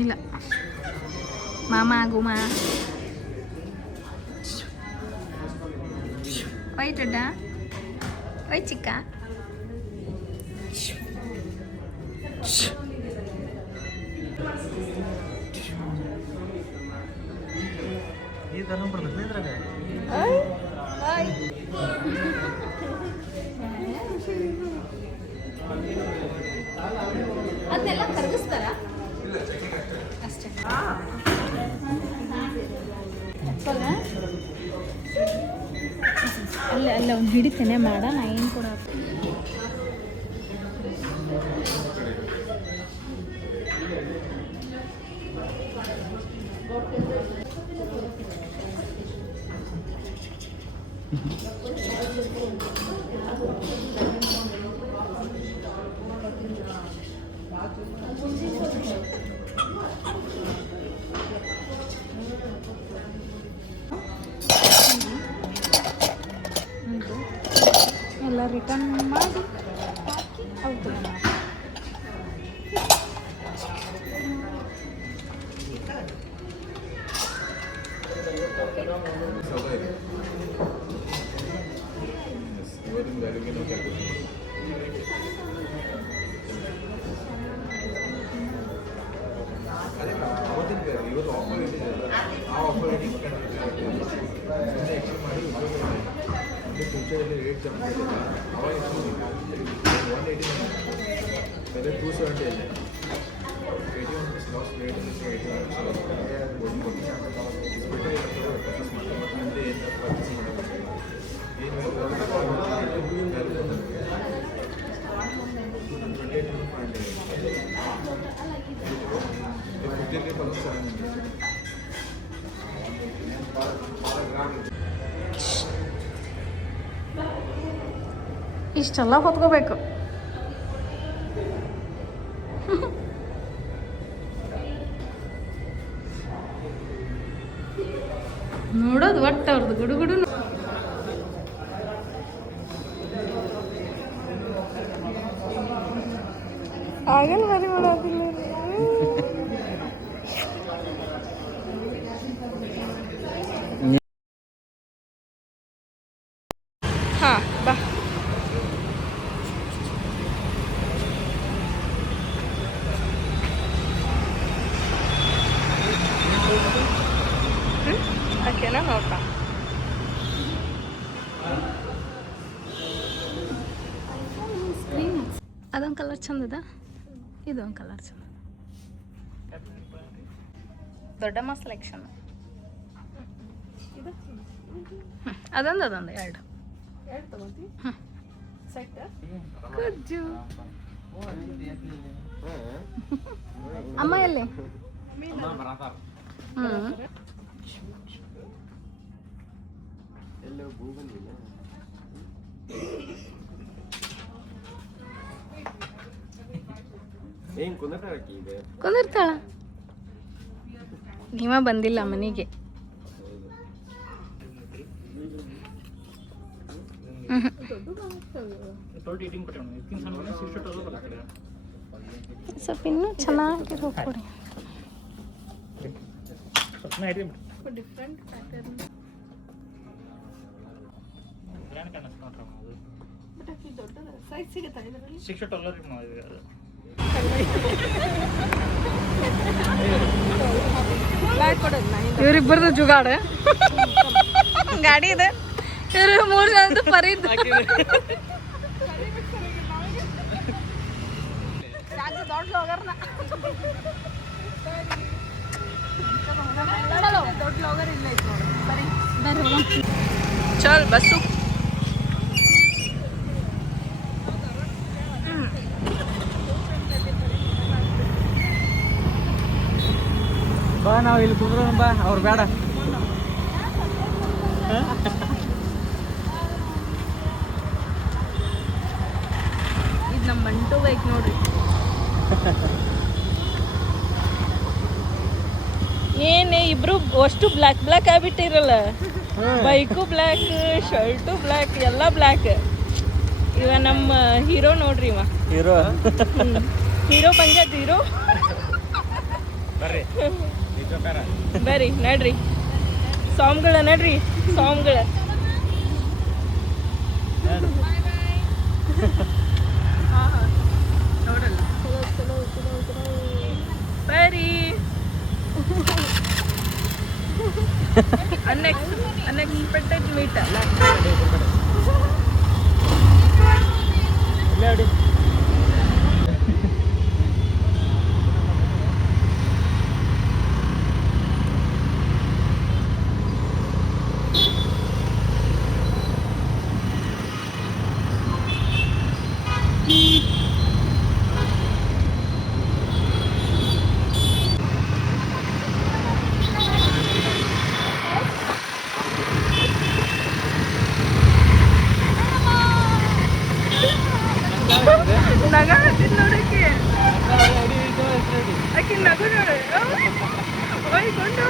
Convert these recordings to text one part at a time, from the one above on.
ಇಲ್ಲ ಮಾಮ ಗುಮಾ ಒಯ್ ದೊಡ್ಡ ಒಯ್ ಚಿಕ್ಕ ಅದನ್ನೆಲ್ಲ ಕರಗಿಸ್ತಾರ ಅಷ್ಟೇ. ಅಲ್ಲ ಒಂದು ಹಿಡಿತೇನೆ ಮಾಡ ನಾ ಏನು ಕೂಡ ಎಲ್ಲ ರಿಟರ್ನ್ ಮಾಡಿ ಹೌದು. ಫ್ಯೂಚರಲ್ಲಿ ರೇಟ್ ಜಂಪ್ ಆಗಿದೆ. ಅವಾಗ 180 ಬೇರೆ 270 ಇದೆ. 81 ಲಾಸ್ಟ್ ರೇಟ್ ಇಷ್ಟೆಲ್ಲ ಹೊತ್ಕೋಬೇಕು. ನೋಡೋದು ಒಟ್ಟು ಅವ್ರದ್ದು ಗುಡುಗುಡು ಆಗಲ್ಲ ಮರಿ ಮಾಡೋದಿಲ್ಲ. ಹಾ ಬಾ. ಓಕೆನಾ ನೋಡ್ತಾ ಅದೊಂದು ಕಲರ್ ಚಂದದ, ಇದೊಂದು ಕಲರ್ ಚಂದ. ದೊಡ್ಡಮ್ಮ ಸೆಲೆಕ್ಷನ್ ಅದೊಂದು ಎರಡು ಕುಜ್ಜು. ಅಮ್ಮ ಎಲ್ಲಿ? ಕುಂದಿರ್ತಾಳ. ನೀವ ಬಂದಿಲ್ಲ ಮನೆಗೆ. ಸ್ವಲ್ಪ ಇನ್ನೂ ಚೆನ್ನಾಗಿರೋ ಕೊಡಿ. ಇವರಿಬ್ಬರದು ಜುಗಾಡ ಗಾಡಿ ಇದೆ. ಇವ್ರು 3 ಜನದ್ದು ಪರಿದ್ದು ದೊಡ್ಡ ಚಲ್ ಬಸ್ಸು. ಬಾ ನಾವು ಇಲ್ಲಿ ಕುಂದ್ರೋಣ ಬಾ, ಅವ್ರು ಬೇಡ. ಇದು ನಮ್ಮ ಮಂಟು ಬೈಕ್ ನೋಡ್ರಿ. ಏನೇ ಇಬ್ರು ಅಷ್ಟು ಬ್ಲ್ಯಾಕ್ ಬ್ಲ್ಯಾಕ್ ಆಗ್ಬಿಟ್ಟಿರಲ್ಲ. ಬೈಕು ಬ್ಲ್ಯಾಕ್, ಶರ್ಟು ಬ್ಲ್ಯಾಕ್, ಎಲ್ಲ ಬ್ಲ್ಯಾಕ್. ಇವ ನಮ್ಮ ಹೀರೋ ನೋಡ್ರಿ. ಇವ ಹೀರೋ ಹೀರೋ ಬಂಜಾದ್ ಹೀರೋ. ಬರ್ರಿ ನಡ್ರಿ ಸಾಂಗ್ಗಳ, ನಡ್ರಿ ಸಾಂಗ್ಗಳ. ನೋಡಲ್ಲ ಬರ್ರಿ. ಅನ್ಎಕ್ಸ್ಪೆಕ್ಟೆಡ್ ಮೀಟ್ ಅಲ್ಲ. ನಗ ಹತ್ತಿದ್ ನೋಡಕ್ಕೆ ಆಕಿ ನಗು ನೋಡ. ಓಯ್ಕೊಂಡು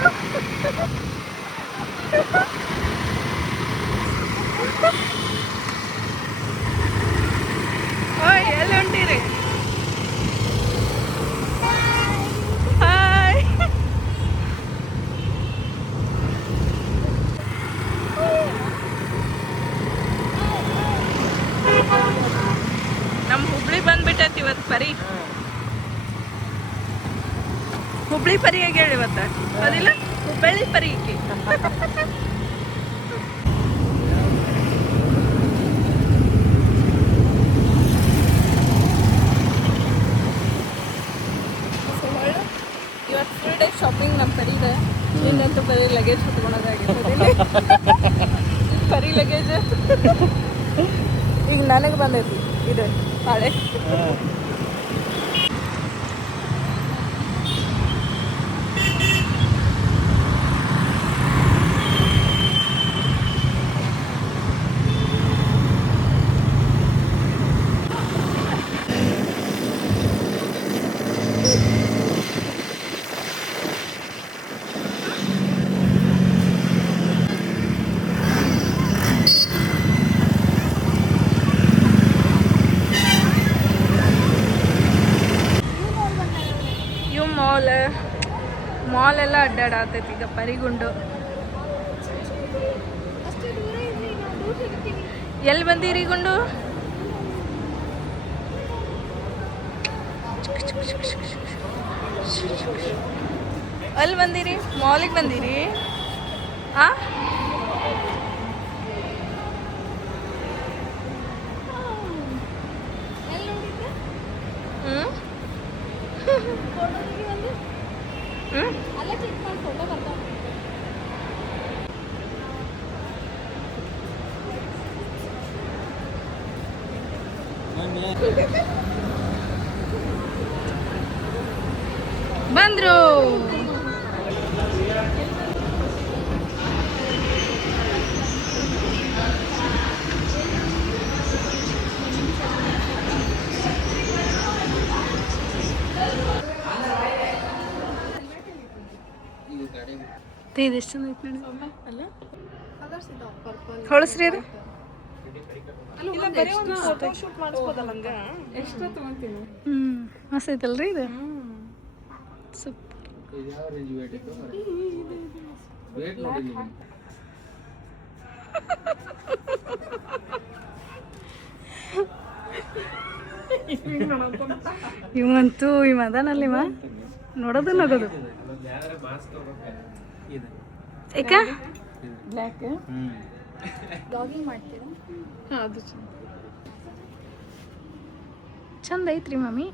ಓಯ್ ಎಲ್ಲಿ ಹೊಂಟಿರಿ? ಹಾಯ್. ನಮ್ಮ ಹುಬ್ಳಿ ಬಂದ್ಬಿಟ್ಟೈತಿ ಇವತ್ತು ಪರಿ. ಹುಬ್ಳಿ ಪರಿ ಹೇಗೆ ಹೇಳಿ ಇವತ್ತ? ಅದಿಲ್ಲ ಹುಬ್ಬಳ್ಳಿ ಪರಿ ಈಕಿ. ಇವತ್ತು ಫುಲ್ ಡೇ ಶಾಪಿಂಗ್ ನಮ್ಮ ಪರಿಗೆ. ಇನ್ನಂತೂ ಬರೀ ಲಗೇಜ್ ಹೊತ್ಕೊಳೋದಾಗಿರ್ತದೆ. ಪರಿ ಲಗೇಜ್ ಈಗ ನನಗೆ ಬಂದೈತಿ ಇದು ಪಾಳೆ. ಮಾಲ್ ಎಲ್ಲ ಅಡ್ಡಾಡತೈತಿ ಈಗ ಪರಿಗುಂಡು. ಎಲ್ಲಿ ಬಂದಿರಿ ಗುಂಡು? ಅಲ್ಲಿ ಬಂದಿರಿ, ಮಾಲಿಗೆ ಬಂದಿರಿ. ಆ ಬಂದ್ರು. ಇದೆಷ್ಟು ಚಂದ ಐತೆ ನೋಡಿ. ಅಲ್ಲ ಹೊಳಸ್ರಿ ಅದು. ಇಲ್ಲ ಬರೀ ಒಂದು ಫೋಟೋ ಶೂಟ್ ಮಾಡಿಸ್ಬೋದಲ್ಲ ಹಂಗ. ಎಕ್ಸ್ಟ್ರಾ ತಗೊಂತೀನಿ. ಮಸ್ತ್ ಐತಲ್ರಿ ಇದು. ಸೂಪರ್. ಇವಂತೂ ಇವ ಅದಾನಲ್ಲಿ ಇವ ನೋಡೋದು ನಗೋದು. ಏಕ ಬ್ಲ್ಯಾಕ್ ಬ್ಲಾಗಿಂಗ್ ಮಾಡ್ತೀರಾ? ಹಾಂ ಅದು ಚಂದ ಐತ್ರಿ ಮಮ್ಮಿ.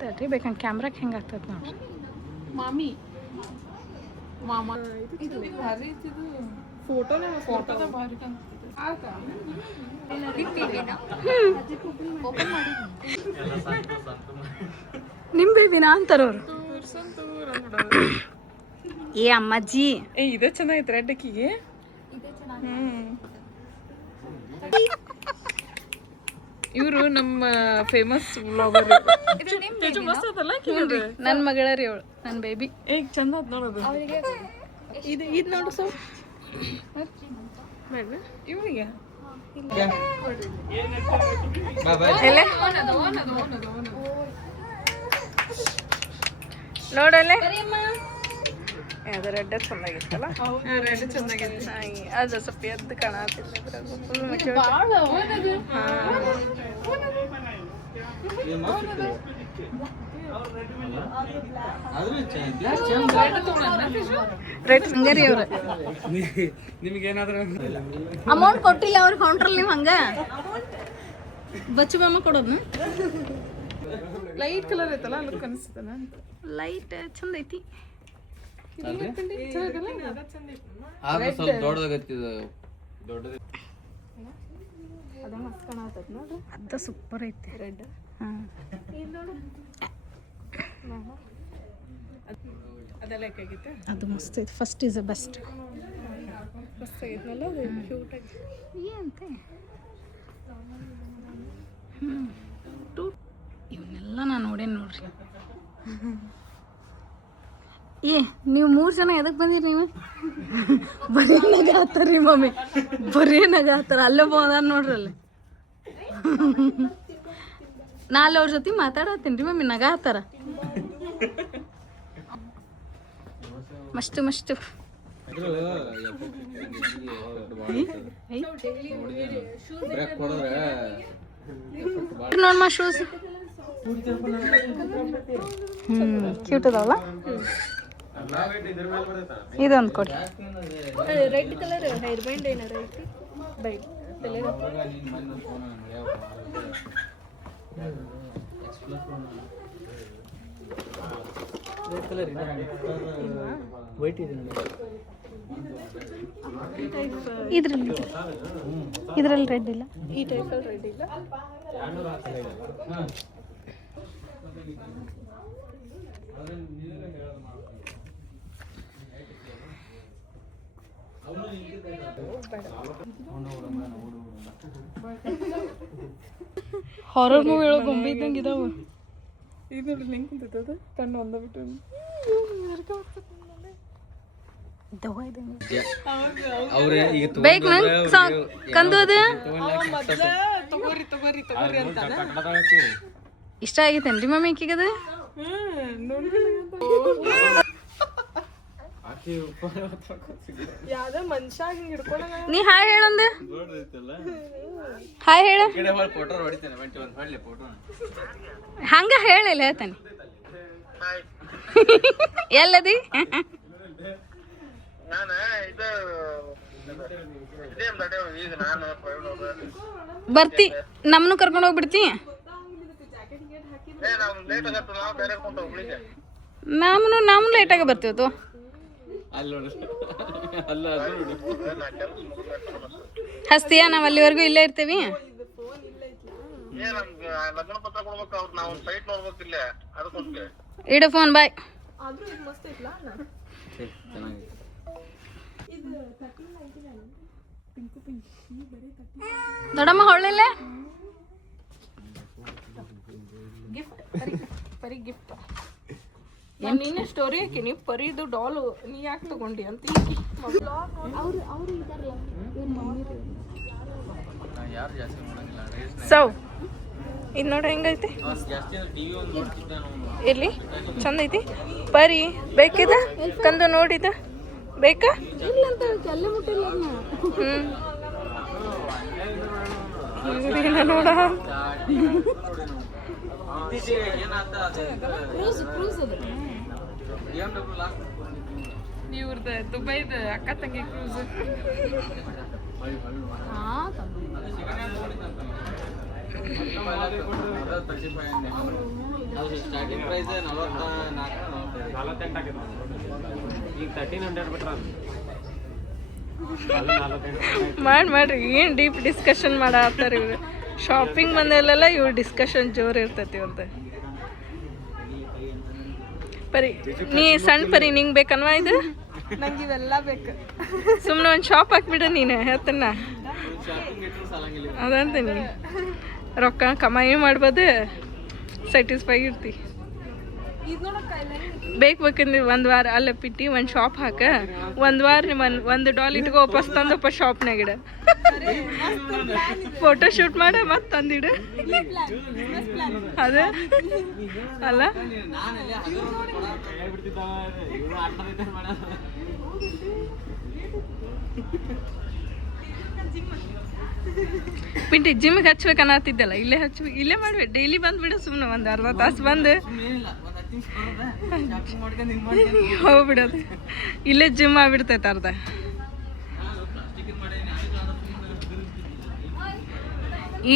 ತಡ್ರಿ ಬೇಕಂಗೆ ಕ್ಯಾಮ್ರಾಕ್ಕೆ ಹೆಂಗೆ ಆಗ್ತದೆ ನೋಡ್ರಿ ಮಾಮಿ. ಮಾಮ ಇದು ಫೋಟೋದ ಭಾರಿ ಕಾಣ್ತದೆ. ನಿಮ್ ಬೇಬಿನ ಅಂತಾರವ್ರು. ಏ ಅಮ್ಮಾಜಿ ಇದು ಚೆನ್ನಾಗೈತೆ ರೆಡ್ ಅಕ್ಕಿಗೆ. ಇವರು ನಮ್ಮ ಫೇಮಸ್ ವ್ಲಾಗರ್. ನನ್ನ ಮಗಳ ರೀ ಅವಳು, ನನ್ನ ಬೇಬಿ. ಈಗ ಚಂದ ಆತ್ ನೋಡೋದು. ಇದು ನೋಡು ಸೊ ಇವನಿಗೆ ನೋಡಲ್ಲೇ ಅದು ರೆಡ್ ಚೆನ್ನಾಗಿತ್ತಲ್ಲ. ರೆಡ್ ಚೆನ್ನಾಗೈತೆ. ಅದು ಸ್ವಲ್ಪ ಎದ್ದು ಕಾಣತಿಲ್ಲ. ರೆಡ್ ಹಂಗಾರಿ ಅವ್ರ ನಿಮ್ಗೇನಾದ್ರೂ ಅಮೌಂಟ್ ಕೊಟ್ಟಿಲ್ಲ ಅವ್ರ ಕೌಂಟ್ರಲ್ಲಿ. ನೀವು ಹಂಗ ಬಚ್ಚು ಬಾಮ ಕೊಡೋದ್ನ. ಲೈಟ್ ಕಲರ್ ಐತಲ್ಲ ಲುಕ್ ಅನಿಸ್ತದ. ಲೈಟ್ ಚಂದ ಐತಿ. ಆದ್ರೆ ಸ್ವಲ್ಪ ದೊಡ್ಡದಾಗತ್ತಿದ. ಅದ ಸೂಪರ್ ಐತಿ ರೆಡ್. ಅದೆಲ್ಲ ಹೇಗಾಗಿತ್ತು. ಅದು ಮಸ್ತ್ ಐತಿ. First is the best. ಮಸ್ತ್ ಆಗೈತಲ್ಲ ಅದು, ಕ್ಯೂಟ್ ಆಗಿ. ಏನಂತೆ ಇವನ್ನೆಲ್ಲ ನಾನು ನೋಡೇನು ನೋಡ್ರಿ. ಏ ನೀವು 3 ಜನ ಎದಕ್ಕೆ ಬಂದಿರಿ? ನೀವು ಬರೀ ನಗಾತಾರ್ರಿ ಮಮ್ಮಿ, ಬರೀ ನಗಾತಾರ. ಅಲ್ಲೇ ಹೋದ ನೋಡ್ರಿ ಅಲ್ಲಿ. ನಾ ಅಲ್ಲಿ ಅವ್ರ ಜೊತೆ ಮಾತಾಡತ್ತೀನಿ ರೀ ಮಮ್ಮಿ, ನಗಾತಾರ. ಮಸ್ತು ಮಸ್ತು. ನೋಡಮ್ಮ ಶೂಸ್. ಕ್ಯೂಟ್ ಅದಾವಲ್ಲ. ಇದೊಂದು ಕೊಡಿ. ರೆಡ್ ಕಲರ್ ಹೇರ್ ಬ್ಯಾಂಡ್ ಏನಾರ ಐತಿ ಬೈ ಇದ್ರಲ್ಲಿ ರೆಡ್ ಇಲ್ಲ. ಈ ಟೈಪಲ್ಲಿ ರೆಡ್ ಇಲ್ಲ. ಹಾರರ್ ಮೂವಿ ಒಳಗೆ ಗೊಂಬೆ ಇದ್ದಂಗೆ ಇದಾವ. ಇದು ಲಿಂಕ್ ಕುಂತೈತದ ಕಣ್ಣು ಒಂದ ಬಿಟ್ಟು ಅವ್ರೆ ಈಗ ಬೇಕು ನಂಗೆ ಕಂದು. ಅದು ತಗೋರಿ ತಗೋರಿ ತಗೋರಿ ಅಂತಾನ. ಇಷ್ಟ ಆಗೈತೇನ್ರಿ ಮಮ್ಮಿ ಈಕಿಗೆ? ಅದು ಯಾವ್ದೋ ಮನುಷ್ಯ ಹಿಂಗ್ ಹಿಡ್ಕೊಂಡ ನೀ ಹಾಯ್ ಹೇಳಂದೆ. ಹಾಯ್ ಹೇಳ. ಹಂಗ ಹೇಳಿಲ್ಲ ಹೇಳ್ತಾನೆ. ಎಲ್ಲದಿ ಬರ್ತಿ, ನಮ್ಮನ್ನು ಕರ್ಕೊಂಡು ಹೋಗ್ಬಿಡ್ತಿ. ನಾವು ಲೇಟಾಗಿ ಬರ್ತೀವತ್ತು. ಹಸ್ತೀಯ? ನಾವು ಅಲ್ಲಿವರೆಗೂ ಇಲ್ಲೇ ಇರ್ತೀವಿ. ಇಡು ಫೋನ್. ಬಾಯ್. ದೊಡ್ಡಮ್ಮ ಹೊಳ್ಳಿಲ್ಲ. ಪರಿ ಗಿಫ್ಟ್. ನಾನು ನಿನ್ನೆ ಸ್ಟೋರಿ ಹಾಕಿನಿ ಪರಿದು ಡಾಲು ನೀ ಯಾಕೆ ತಗೊಂಡಿ ಅಂತ. ಸೊ ಇದು ನೋಡಿ ಹೆಂಗೈತಿ. ಇಲ್ಲಿ ಚಂದ ಐತಿ. ಪರಿ ಬೇಕಿದ ಕಂದು ನೋಡಿದ ಬೇಕಾ? ನೋಡ ಇವ್ರದ್ದು ದುಬೈದ ಅಕ್ಕ ತಂಗಿ ಕ್ರೂಸ್. ಸ್ಟಾರ್ಟಿಂಗ್ ಪ್ರೈಸ್ 48 ಈಗ 1300 ಬಿಟ್ರ. ಮಾಡ್ರಿ ಏನು ಡೀಪ್ ಡಿಸ್ಕಷನ್ ಮಾಡತ್ತಾರ ಇವ್ರು. ಶಾಪಿಂಗ್ ಬಂದಲ್ಲೆಲ್ಲ ಇವ್ರು ಡಿಸ್ಕಷನ್ ಜೋರು ಇರ್ತೈತಿ ಇವ್ರದ್ದು. ಪರಿ ನೀ ಸಣ್ಣ ಪರಿ ನಿಂಗೆ ಬೇಕನ್ವಾ ಇದು? ನಂಗೆ ಇವೆಲ್ಲ ಬೇಕು. ಸುಮ್ಮನೆ ಒಂದು ಶಾಪ್ ಹಾಕ್ಬಿಡ ನೀನು ಹೇಳ್ತನ್ನ. ಅದಂತೀನಿ ರೊಕ್ಕ ಕಮಾಯಿ ಮಾಡ್ಬೋದು, ಸ್ಯಾಟಿಸ್ಫೈ ಇರ್ತಿ. ಬೇಕಂದ್ರೆ ಒಂದು ವಾರ ಅಲ್ಲ ಪಿಟ್ಟಿ ಒಂದು ಶಾಪ್ ಹಾಕ, ಒಂದು ವಾರ ಒಂದು $1 ಇಟ್ಕೋ, ವಾಪಸ್ ತಂದಪ್ಪ ಶಾಪ್ನಾಗಿಡ, ಫೋಟೋ ಶೂಟ್ ಮಾಡ ಮತ್ತೆ ತಂದಿಡ. ಅದ ಅಲ್ಲ ಪಿಂಟಿ ಜಿಮ್ಗೆ ಹಚ್ಬೇಕನ್ನತ್ತಿದ್ದಲ್ಲ, ಇಲ್ಲೇ ಮಾಡ್ಬೇಕು. ಡೈಲಿ ಬಂದ್ಬಿಡು, ಸುಮ್ಮನೆ ಒಂದು ಅರ್ಧ ತಾಸು ಬಂದು ಹೋಗ್ಬಿಡೋದು. ಇಲ್ಲೇ ಜಿಮ್ ಆಗ್ಬಿಡ್ತೈತೆ ಅರ್ಧ.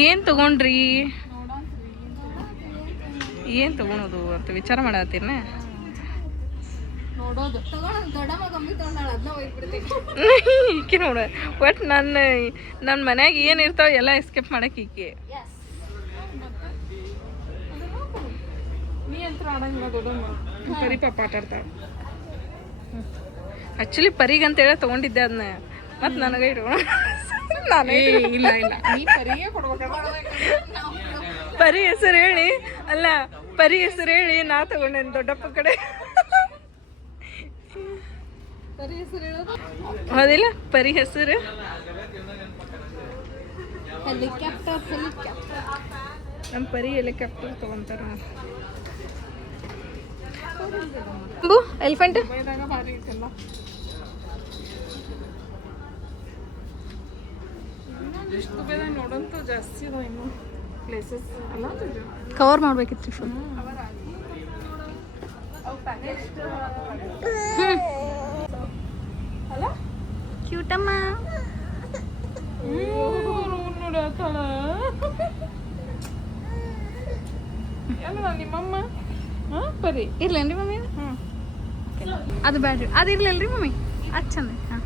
ಏನು ತಗೊಂಡ್ರಿ, ಏನು ತಗೊಳೋದು ಅಂತ ವಿಚಾರ ಮಾಡತ್ತೀನ. ಈಕೆ ನೋಡ ಒಟ್ಟು ನನ್ನ ಮನ್ಯಾಗ ಏನು ಇರ್ತಾವ ಎಲ್ಲ ಎಸ್ಕೇಪ್ ಮಾಡಕ್ಕೆ ಈಕೆ. ನೀ ಅಂತ ಆಡಂಗಿಲ್ಲ ದೊಡ್ಡಮ್ಮ. ಪರಿ ಪಾಪ ಆಟ ಆಡ್ತಾಳ. ಆ್ಯಕ್ಚುಲಿ ಪರಿಗಂತೇಳಿ ತೊಗೊಂಡಿದ್ದೆ ಅದನ್ನ, ಮತ್ತು ನನಗೆ ಇಟ್ಕೊಂಡು ಇಲ್ಲ ನೀ ಪರಿಯೇ ಕೊಡ್ಬೇಕು. ಪರಿ ಹೆಸರು ಹೇಳಿ ಅಲ್ಲ, ಪರಿ ಹೆಸರು ಹೇಳಿ ನಾ ತಗೊಂಡೇನು ದೊಡ್ಡಪ್ಪ ಕಡೆ. ಹೌದಿಲ್ಲ, ಪರಿ ಹೆಸರು ನಮ್ಮ ಪರಿ ಹೆಲಿಕಾಪ್ಟರ್ ತಗೊಂತಾರ. ಎಲಿಫೆಂಟ್ ನೋಡಂತೂ ಜಾಸ್ತಿ ಅದ ಇನ್ನು ಪ್ಲೇಸಸ್ ಅಲ್ಲ, ಕವರ್ ಮಾಡ್ಬೇಕಿತ್ತು ಫುಲ್. ಅಲ್ಲ ಕ್ಯೂಟಮ್ಮ ನೋಡತ್ತಾಳ. ಎಲ್ಲ ನಿಮ್ಮಮ್ಮ ಬರೀ ಇರ್ಲೇನ್ರಿ ಮಮ್ಮಿ? ಅದು ಬ್ಯಾಡ್ರಿ, ಅದು ಇರ್ಲಿಲ್ರಿ ಮಮ್ಮಿ, ಅದು ಚಂದ. ಹಾಂ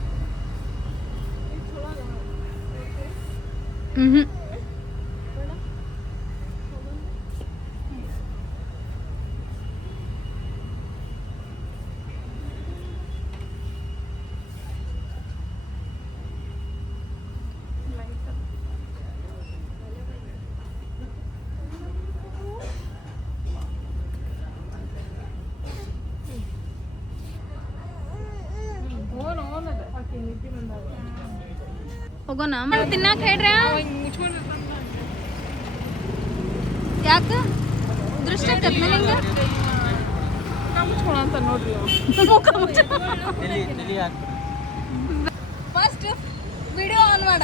ಹೋಗೋಣ ತಿನ್ನಾಕ ಹೇಳ್ರ. ಯಾಕ ದೃಷ್ಟ ನಿಂಗೆ ಅಂತ ನೋಡ್ರಿ. ಫಸ್ಟ್ ವಿಡಿಯೋ ಆನ್ ಮಾಡ.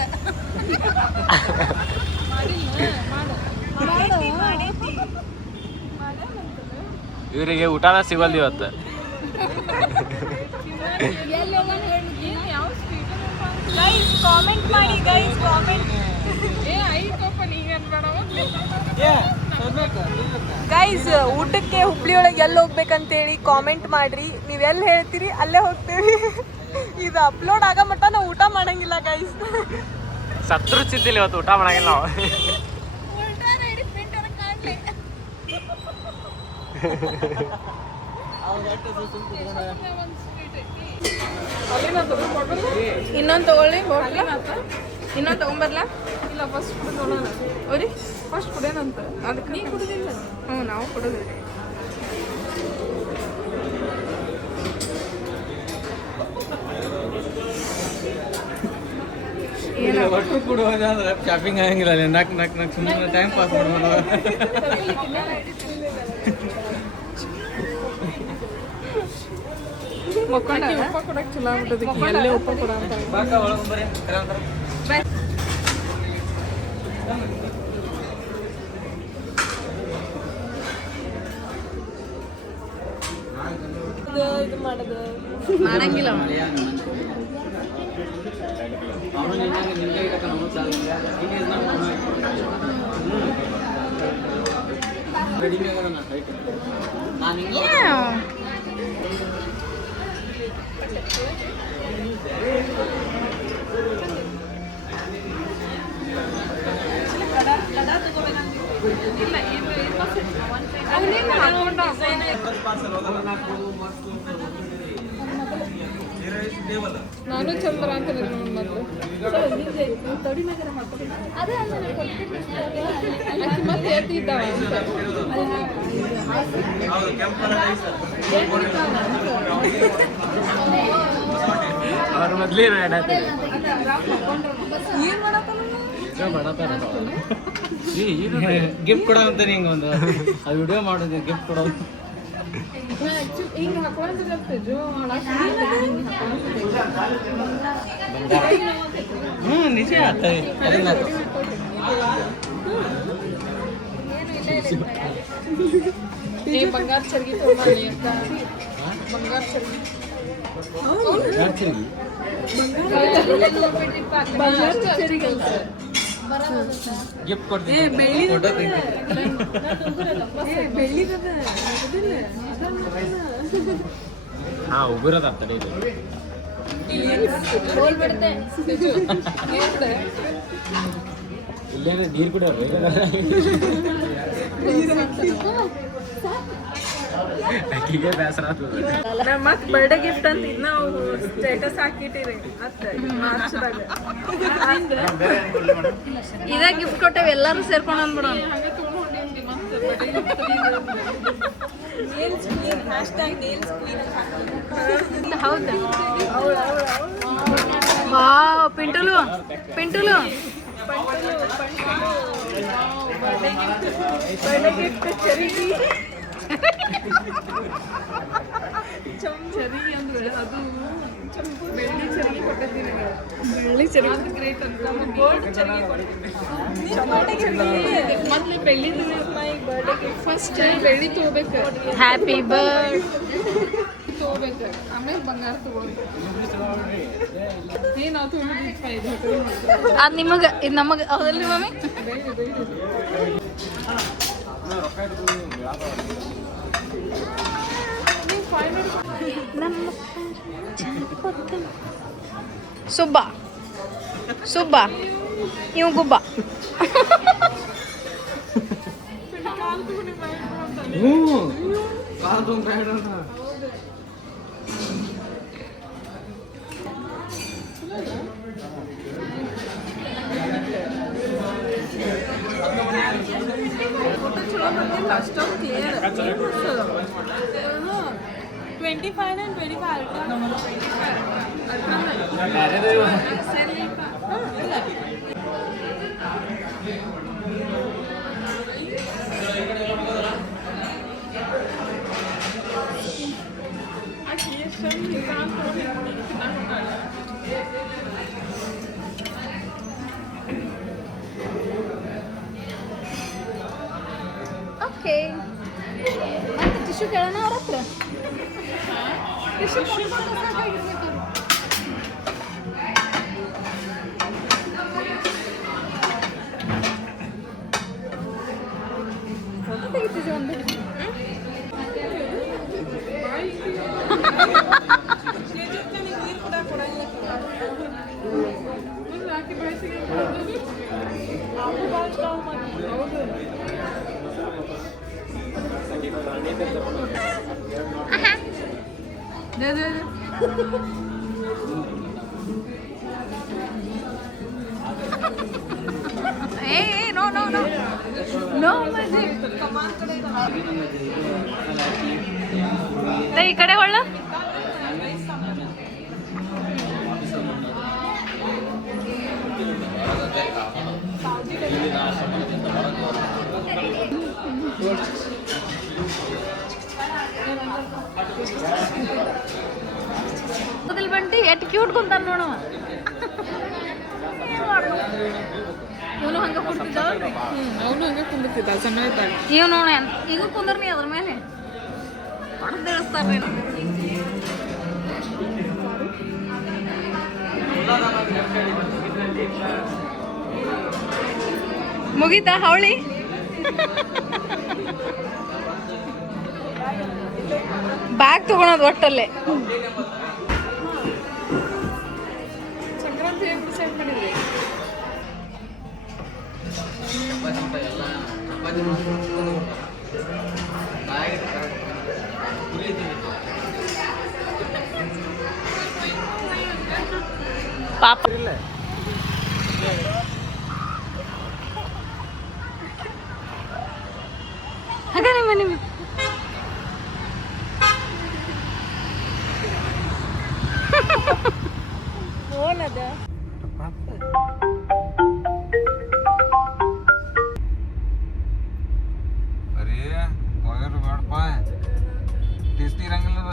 ಇವರಿಗೆ ಊಟನ ಸಿಗಲ್ದು ಇವತ್ತು. ಕಾಮೆಂಟ್ ಮಾಡಿ ಗೈಸ್, ಕಾಮೆಂಟ್. ಗೈಸ್ ಊಟಕ್ಕೆ ಹುಬ್ಳಿ ಒಳಗೆ ಎಲ್ಲಿ ಹೋಗ್ಬೇಕಂತೇಳಿ ಕಾಮೆಂಟ್ ಮಾಡ್ರಿ. ನೀವು ಎಲ್ಲಿ ಹೇಳ್ತೀರಿ ಅಲ್ಲೇ ಹೋಗ್ತೀವಿ. ಇದು ಅಪ್ಲೋಡ್ ಆಗೋ ಮಟ್ಟ ನಾವು ಊಟ ಮಾಡಂಗಿಲ್ಲ ಗೈಸ್. ಸತ್ರು ಚಿದ್ದಿಲ್ಲ ಇವತ್ತು, ಊಟ ಮಾಡಂಗಿಲ್ಲ ನಾವು. ಇನ್ನೊಂದು ತಗೊಳ್ಳಿ, ಇನ್ನೊಂದು ತಗೊಂಬರ್ಲಾ? ಇಲ್ಲ ಫಸ್ಟ್ ಕುಡಿದೋಣ. ಅವ್ರಿ ಫಸ್ಟ್ ಕುಡಿಯೋಣಂತ. ಅದಕ್ಕೆ ನೀ ಕುಡಿದಿಲ್ಲ? ಹ್ಞೂ ನಾವು ಕುಡಿದ್ರಿ. ಒಟ್ಟು ಕೊಡುವುದಂದ್ರೆ ಶಾಪಿಂಗ್ ಆಗಂಗಿಲ್ಲ. ನಕ್ ನಕ್ ನಕ್ ಸುಮ್ಮನೆ ಟೈಮ್ ಪಾಸ್ ಮಾಡೋದು. ಉಪ್ಪ ಕೊಡಕ್ಕೆ ಚಲೋ ಆಗ್ಬಿಟ್ಟದಕ್ಕೆ, ಎಲ್ಲೇ ಉಪ್ಪ ಕೊಡ ಅಂತ. ಇದು ಮಾಡೋದು ಮಾಡಂಗಿಲ್ಲ. ನಾನು ಚಂದ್ರ ಅಂತ ಮೊದಲು ಮತ್ತೆ ಹೇಳ್ತಿದ್ದಾವ ಅವ್ರ ಮೊದ್ಲೇ ಗಿಫ್ಟ್ ಕೊಡೋಂತ ಹಿಂಗ ಒಂದು ವಿಡಿಯೋ ಮಾಡೋದು ಗಿಫ್ಟ್ ಕೊಡೋದು ಹಿಂಗ ಹಾಕೊಂಡ್ರೆ ನಿಜ ಬಂಗಾರ ಚರ್ಗಿ ತಗೊಂಡಿ ಅಂತ ಬಂಗಾರ ಚರ್ಗಿ ಗಿಫ್ಟ್ ಕೊಡ್ತೀನಿ ಹಾ ಉಗುರದ ತಡೆ ಇಲ್ಲೇನೆ ನೀರು ಕೂಡ ಅಕ್ಕಿಗೆ ಬೇಸರ ಆಗ್ತದೆ ನಮ್ಮ ಮತ್ ಬರ್ಡೇ ಗಿಫ್ಟ್ ಅಂತ ಇದ್ ನಾವು ಸ್ಟೇಟಸ್ ಹಾಕಿಟ್ಟಿರಿ ಮತ್ತೆ ಮಾರ್ಚ್ದಾಗ ಇದ ಗಿಫ್ಟ್ ಕೊಟ್ಟೇವೆ ಎಲ್ಲರೂ ಸೇರ್ಕೊಂಡು ಅಂದ್ಬಿಡೋಣ ಹೌದಾ ವಾವ್ ಪಿಂಟುಲು ಪಿಂಟುಲು ಬರ್ಡೇ ಗಿಫ್ಟ್ ಚರಿಗೆ ಚರಿಗೆ ಅಂದ್ರೆ ಅದು ಬೆಳ್ಳಿ ಚರಿಗೆ ಕೊಟ್ಟಿದ್ದೀನಿ ಬೆಳ್ಳಿ ಚರಿಗೆ ಗ್ರೇಟ್ ಅಂತ ಗೋಲ್ಡ್ ಚರಿಗೆ ಮೊದಲು ಬೆಳ್ಳಿ ಬರ್ಡೇ ಫಸ್ಟ್ ಬೆಳ್ಳಿ ತಗೋಬೇಕು ಹ್ಯಾಪಿ ಬರ್ಡ್ ತಗೋಬೇಕು ಆಮೇಲೆ ಬಂಗಾರ ತಗೋಬೇಕು ನಾವು ತಗೊಂಡಿದ್ದು ಅದು ನಿಮಗೆ ಇದು ನಮಗೆ ಹೌದಲ್ರಿ ಮಮ್ಮಿ ಸುಬ್ಬ ಸುಬ್ಬ ಇವ್ ಗುಬ್ಬ ಅಷ್ಟೊಂದು ಕ್ಲಿಯರ್ 25 and 25 ಓಕೆ ಮತ್ತೆ ಟಿಶ್ಯೂ ಕೇಳೋಣ ಅವ್ರ ಹತ್ರ ಫೋಟೋ ತೆಗಿತಿದ್ವಿ ಒಂದು ನೋ ನೋ ನೋ ನೋ ಈ ಕಡೆ ಹೊಳ್ಳ ಬಂಟಿ ಎಟ್ ಕ್ಯೂಟ್ ಕುಂತಾನ ನೋಡವ ಇವನು ಹಂಗ ಕುಡ್ತಿದ್ದ ಅವನು ಹಂಗೆ ಕುಂದಿರ್ತಿದ್ದ ಸಣ್ಣ ಇದ್ದಾಗ ಇವ್ ನೋಡ ಈಗ ಕುಂದ್ರನಿ ಅದ್ರ ಮೇಲೆ ತಿಳಿಸ್ತಾರ್ರಿ ಮುಗೀತಾ ಹಾವಳಿ ಬ್ಯಾಗ್ ತಗೊಳೋದು ಒಟ್ಟಲ್ಲೇ ಸಂಕ್ರಾಂತಿ ಹೆಂಗ್ ಡಿಸೈಡ್ ಮಾಡಿದ್ರಿ ಪಾಪ ಹಾಗ ನಿಮ್ಮ ಫೋನ್ ಅದ ಅರೇ ಒಳಗಡೆ ಬೇಡಪ್ಪ ಟೇಸ್ಟಿ ಇರಂಗಿಲ್ಲ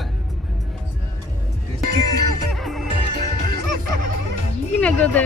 ಈಗಿನಾಗದ